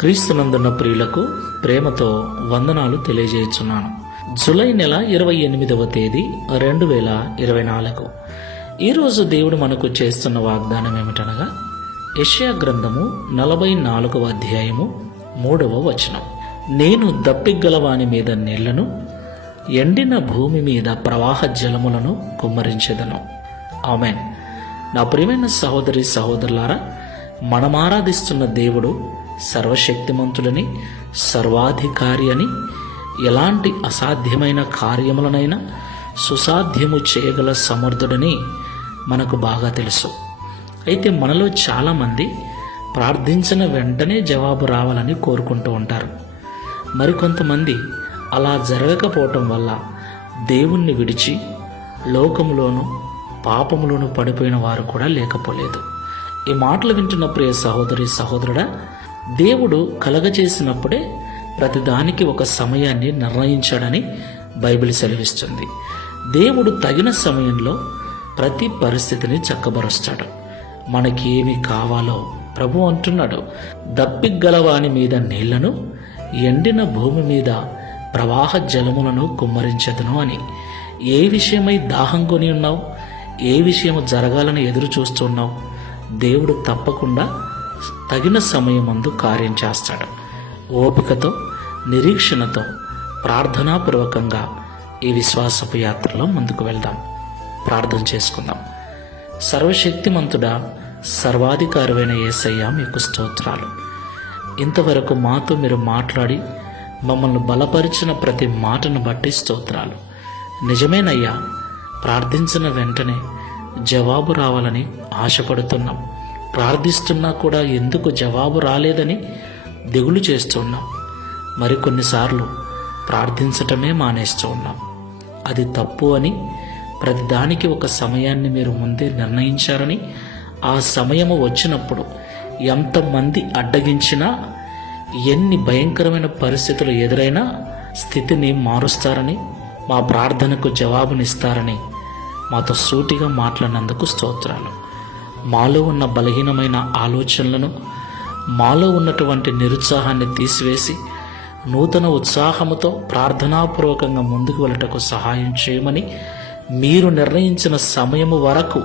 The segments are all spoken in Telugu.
క్రీస్తునందున్న ప్రియులకు ప్రేమతో వందనాలు తెలియజేస్తున్నాను. జూలై నెల 28వ తేదీ 2024. ఈరోజు దేవుడు మనకు చేస్తున్న వాగ్దానం ఏమిటనగా యెషయా గ్రంథము 44వ అధ్యాయము 3వ వచనం. నేను దప్పిగలవాని మీద నీళ్లను, ఎండిన భూమి మీద ప్రవాహ జలములను కుమ్మరించెదను. ఆమేన్. నా ప్రియమైన సహోదరి సహోదరులారా, మనమారాధిస్తున్న దేవుడు సర్వశక్తిమంతుడని, సర్వాధికారి అని, ఎలాంటి అసాధ్యమైన కార్యములనైనా సుసాధ్యము చేయగల సమర్థుడని మనకు బాగా తెలుసు. అయితే మనలో చాలామంది ప్రార్థించిన వెంటనే జవాబు రావాలని కోరుకుంటూ ఉంటారు. మరికొంతమంది అలా జరగకపోవటం వల్ల దేవుణ్ణి విడిచి లోకములోను పాపములోను పడిపోయిన వారు కూడా లేకపోలేదు. ఈ మాటలు వింటున్న ప్రియ సహోదరి సహోదరుడా, దేవుడు కలగజేసినప్పుడే ప్రతిదానికి ఒక సమయాన్ని నిర్ణయించాడని బైబిల్ సెలవిస్తుంది. దేవుడు తగిన సమయంలో ప్రతి పరిస్థితిని చక్కబరుస్తాడు. మనకి ఏమి కావాలో ప్రభు అంటున్నాడు. దప్పిగలవాని మీద నీళ్లను, ఎండిన భూమి మీద ప్రవాహ జలములను కుమ్మరించెదను అని. ఏ విషయమై దాహం కొని ఉన్నావు, ఏ విషయము జరగాలని ఎదురు చూస్తున్నావు, దేవుడు తప్పకుండా తగిన సమయమందు కార్యం చేస్తాడు. ఓపికతో, నిరీక్షణతో, ప్రార్థనాపూర్వకంగా ఈ విశ్వాసపు యాత్రలో ముందుకు వెళ్దాం. ప్రార్థన చేసుకుందాం. సర్వశక్తిమంతుడా, సర్వాధికారమైన యేసయ్య, మీకు స్తోత్రాలు. ఇంతవరకు మాతో మీరు మాట్లాడి మమ్మల్ని బలపరిచిన ప్రతి మాటను బట్టి స్తోత్రాలు. నిజమేనయ్యా, ప్రార్థించిన వెంటనే జవాబు రావాలని ఆశపడుతున్నాం. ప్రార్థిస్తున్నా కూడా ఎందుకు జవాబు రాలేదని దిగులు చేస్తున్నాం. మరికొన్నిసార్లు ప్రార్థించటమే మానేస్తూ ఉన్నాం. అది తప్పు అని, ప్రతిదానికి ఒక సమయాన్ని మీరు ముందే నిర్ణయించారని, ఆ సమయము వచ్చినప్పుడు ఎంతమంది అడ్డగించినా, ఎన్ని భయంకరమైన పరిస్థితులు ఎదురైనా స్థితిని మారుస్తారని, మా ప్రార్థనకు జవాబునిస్తారని మాతో సూటిగా మాట్లాడినందుకు స్తోత్రాలు. మాలో ఉన్న బలహీనమైన ఆలోచనలను, మాలో ఉన్నటువంటి నిరుత్సాహాన్ని తీసివేసి నూతన ఉత్సాహముతో ప్రార్థనాపూర్వకంగా ముందుకు వెళ్ళటకు సహాయం చేయమని, మీరు నిర్ణయించిన సమయము వరకు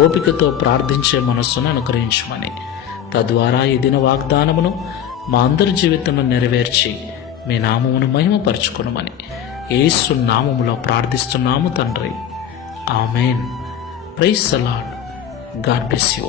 ఓపికతో ప్రార్థించే మనస్సును అనుగ్రహించమని, తద్వారా ఈ దిన వాగ్దానమును మా అందరి జీవితంలో నెరవేర్చి మీ నామమును మహిమపరచుకునమని యేసు నామములో ప్రార్థిస్తున్నాము తండ్రి. Amen. Praise the Lord. God bless you.